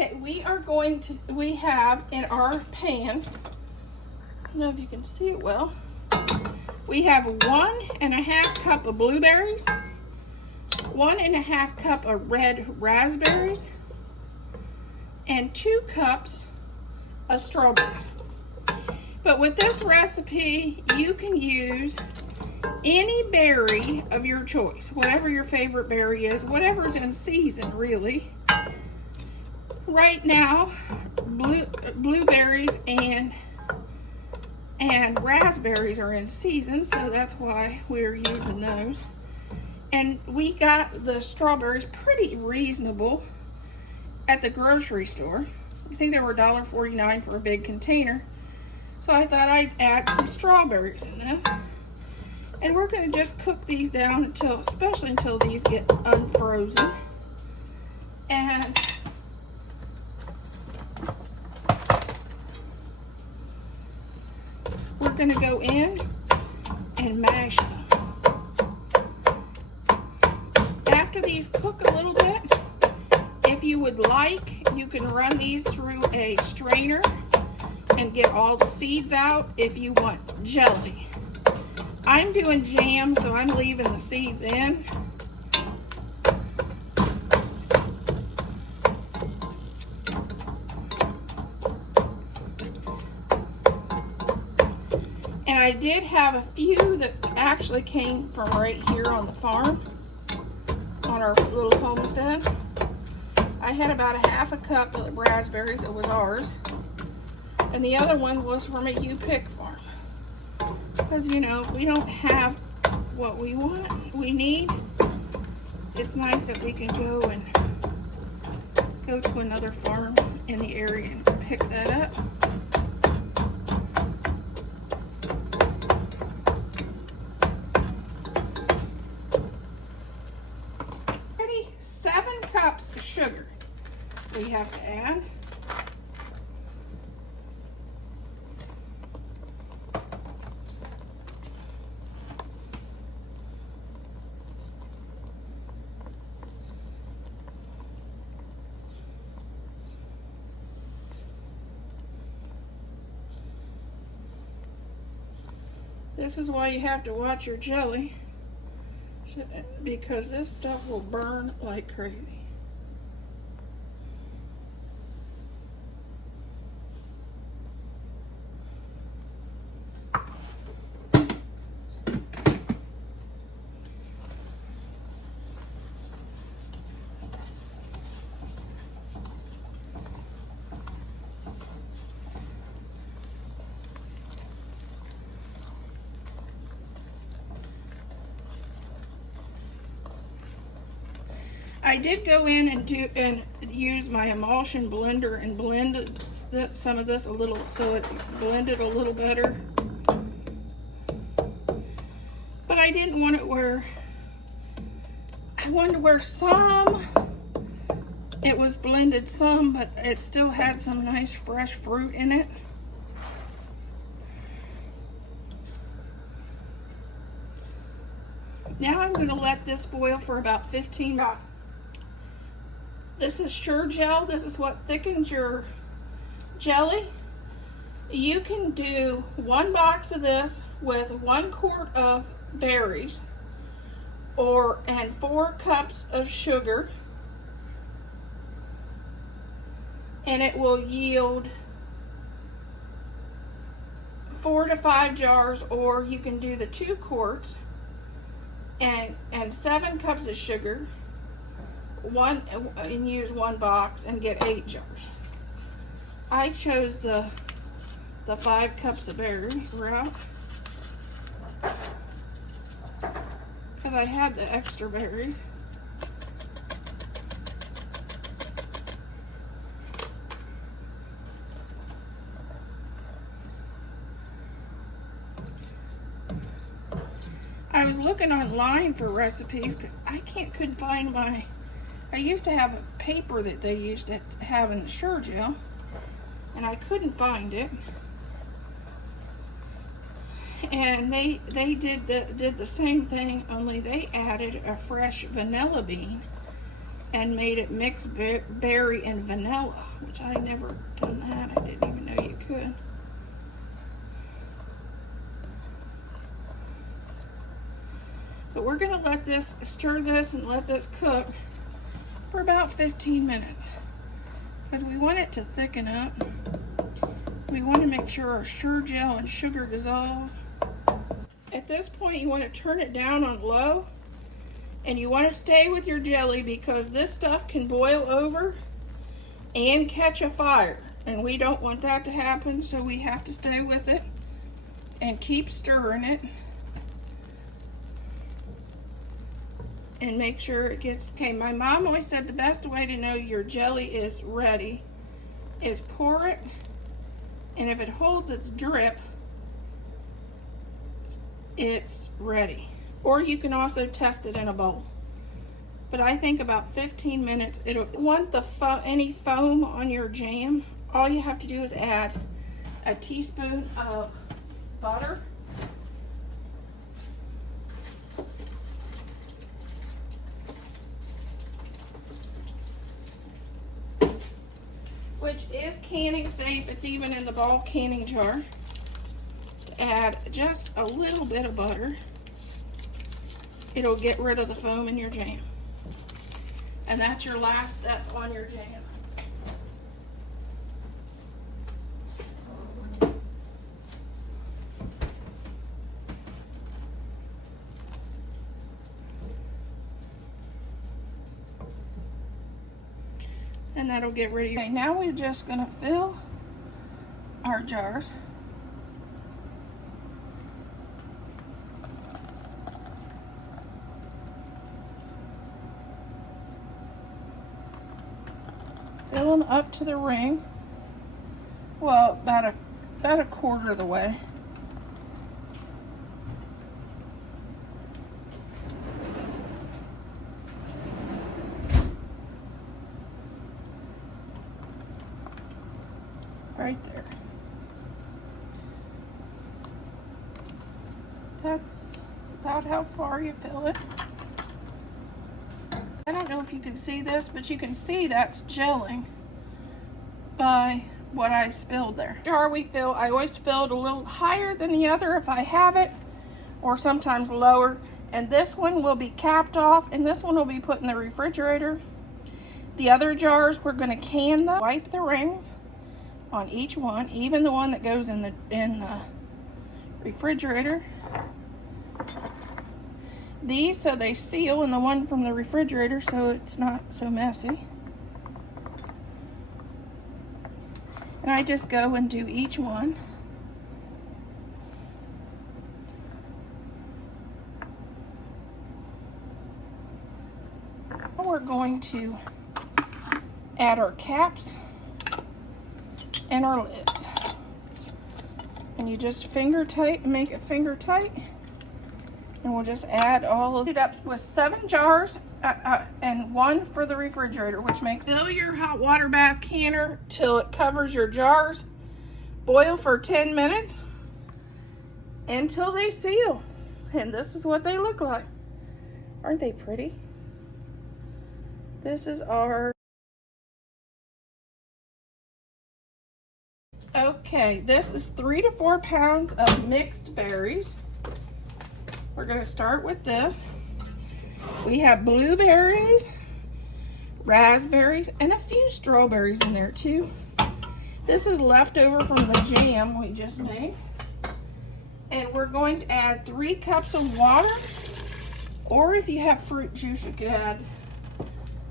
Okay, we have in our pan, I don't know if you can see it well, we have 1.5 cup of blueberries, 1.5 cup of red raspberries, and 2 cups of strawberries. But with this recipe, you can use any berry of your choice, whatever your favorite berry is, whatever's in season, really. Right now, blueberries and raspberries are in season, so that's why we're using those. And we got the strawberries pretty reasonable at the grocery store. I think they were $1.49 for a big container. So I thought I'd add some strawberries in this. And we're going to just cook these down especially until these get unfrozen. And we're going to go in and mash them. After these cook a little bit, if you would like, you can run these through a strainer and get all the seeds out if you want jelly. I'm doing jam, so I'm leaving the seeds in. And I did have a few that actually came from right here on the farm, on our little homestead. I had about 1/2 cup of raspberries, it was ours. And the other one was from a U-Pick farm. Because, you know, we don't have what we need. It's nice that we can go to another farm in the area and pick that up. Ready? 7 cups of sugar we have to add. This is why you have to watch your jelly, because this stuff will burn like crazy. I did go in and use my emulsion blender and blend some of this a little, so it blended a little better. But I didn't want it where, I wanted where some, it was blended some, but it still had some nice fresh fruit in it. Now I'm going to let this boil for about 15 minutes. This is Sure Gel. This is what thickens your jelly. You can do 1 box of this with 1 quart of berries and 4 cups of sugar, and it will yield 4 to 5 jars, or you can do the 2 quarts and 7 cups of sugar, and use 1 box and get 8 jars. I chose the 5 cups of berry route because I had the extra berries. I was looking online for recipes because I couldn't find I used to have a paper that they used to have in the Sure Gel, and I couldn't find it. And they did the same thing, only they added a fresh vanilla bean and made it mixed berry and vanilla, which I never done that. I didn't even know you could. But we're gonna let this, stir this and let this cook for about 15 minutes because we want it to thicken up. We want to make sure our sure gel and sugar dissolve. At this point, you want to turn it down on low, and you want to stay with your jelly because this stuff can boil over and catch a fire, and we don't want that to happen, so we have to stay with it and keep stirring it and make sure it gets, okay, my mom always said the best way to know your jelly is ready is pour it, and if it holds its drip, it's ready. Or you can also test it in a bowl. But I think about 15 minutes, it'll want the any foam on your jam. All you have to do is add a teaspoon of butter, which is canning safe. It's even in the ball canning jar. To add just a little bit of butter, it'll get rid of the foam in your jam. And that's your last step on your jam. And that'll get rid of your. Okay, now we're just gonna fill our jars. Fill them up to the ring. Well, about a quarter of the way. Right there. That's about how far you fill it. I don't know if you can see this, but you can see that's gelling by what I spilled there. Jar we fill, I always fill it a little higher than the other if I have it, or sometimes lower. And this one will be capped off, and this one will be put in the refrigerator. The other jars we're going to can them. Wipe the rings on each one, even the one that goes in the refrigerator. These so they seal, and the one from the refrigerator so it's not so messy. And I just go and do each one. Now we're going to add our caps and our lids. And you just finger tight, make it finger tight. And we'll just add all of it up with 7 jars and 1 for the refrigerator, which makes fill your hot water bath canner till it covers your jars. Boil for 10 minutes until they seal. And this is what they look like. Aren't they pretty? This is our... Okay, this is 3 to 4 pounds of mixed berries. We're going to start with this. We have blueberries, raspberries, and a few strawberries in there too. This is leftover from the jam we just made. And we're going to add 3 cups of water, or if you have fruit juice, you could add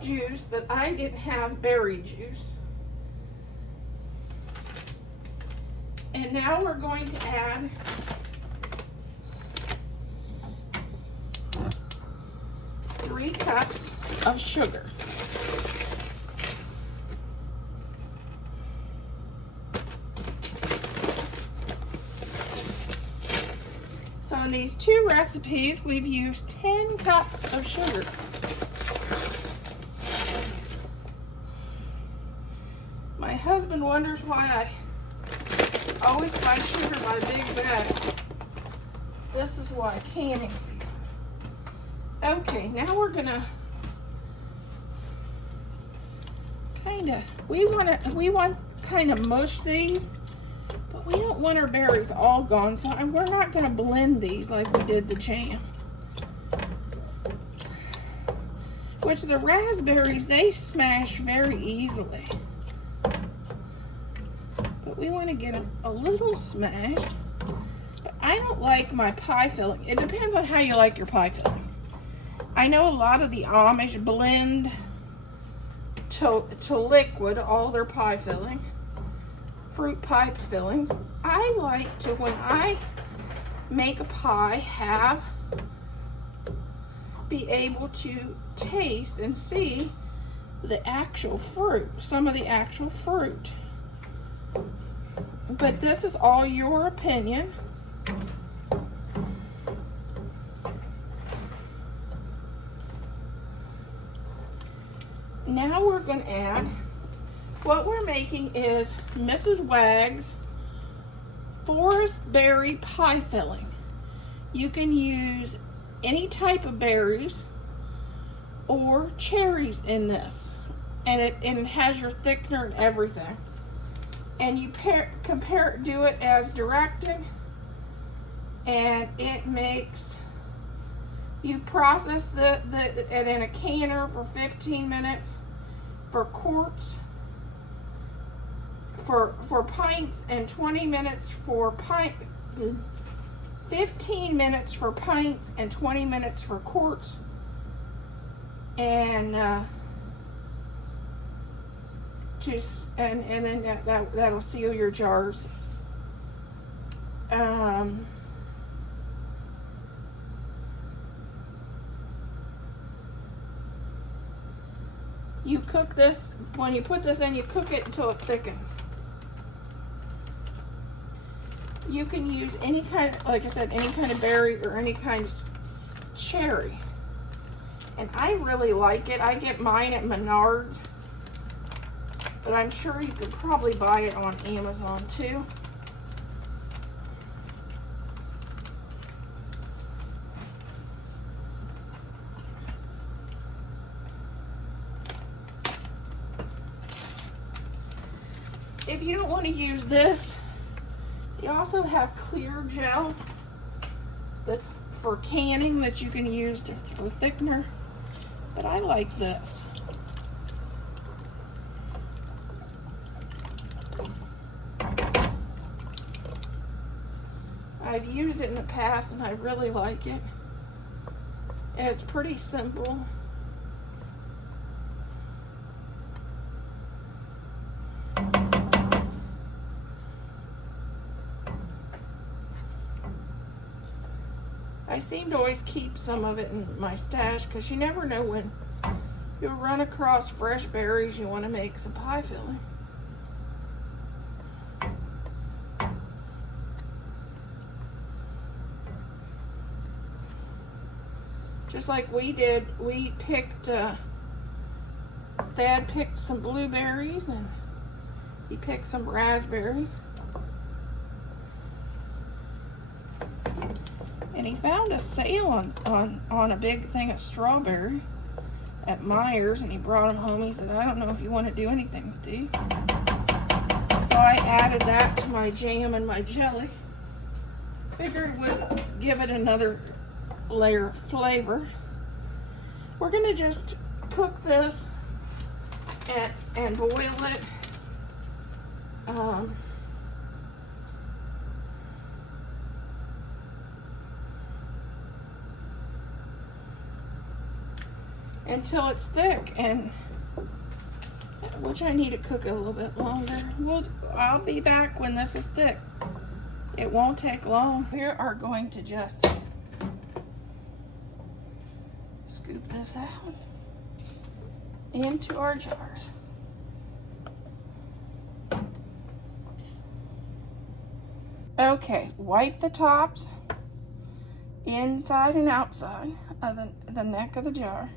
juice, but I didn't have berry juice. And now we're going to add three cups of sugar. So in these 2 recipes, we've used 10 cups of sugar. My husband wonders why I always buy sugar by big bag. This is why, canning season. Okay, now we're gonna we want kind of mush these, but we don't want our berries all gone, so we're not gonna blend these like we did the jam. Which the raspberries, they smash very easily. But we want to get them a little smashed. But I don't like my pie filling. It depends on how you like your pie filling. I know a lot of the Amish blend to liquid all their pie filling, fruit pie fillings. I like to, when I make a pie, be able to taste and see the actual fruit, some of the actual fruit. But this is all your opinion. Now we're going to add, what we're making is Mrs. Wag's Forest Berry Pie Filling. You can use any type of berries or cherries in this, and it has your thickener and everything. And you do it as directed, and it makes, you process it in a canner for 15 minutes for quarts, for pints, and 20 minutes for 15 minutes for pints and 20 minutes for quarts. And and then that'll seal your jars. You cook this, when you put this in, you cook it until it thickens. You can use any kind, like I said, any kind of berry or any kind of cherry. And I really like it. I get mine at Menards, but I'm sure you could probably buy it on Amazon too. If you don't want to use this, you also have clear gel that's for canning that you can use for thickener, but I like this. I've used it in the past and I really like it, and it's pretty simple. I seem to always keep some of it in my stash because you never know when you'll run across fresh berries you want to make some pie filling. Just like we did, we picked, Thad picked some blueberries and he picked some raspberries. And he found a sale on a big thing of strawberries at Myers, and he brought them home. He said, I don't know if you want to do anything with these. So I added that to my jam and my jelly. Figured we'd give it another layer of flavor. We're gonna just cook this and boil it. Until it's thick, and which I need to cook it a little bit longer. I'll be back when this is thick. It won't take long. We are going to just scoop this out into our jars. Okay, wipe the tops inside and outside of the neck of the jar.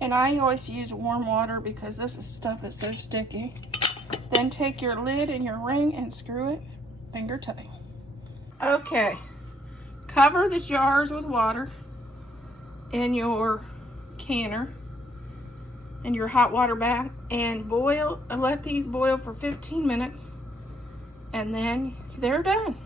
And I always use warm water because this stuff is so sticky. Then take your lid and your ring and screw it finger tight. Okay, cover the jars with water in your canner in your hot water bath and let these boil for 15 minutes, and then they're done.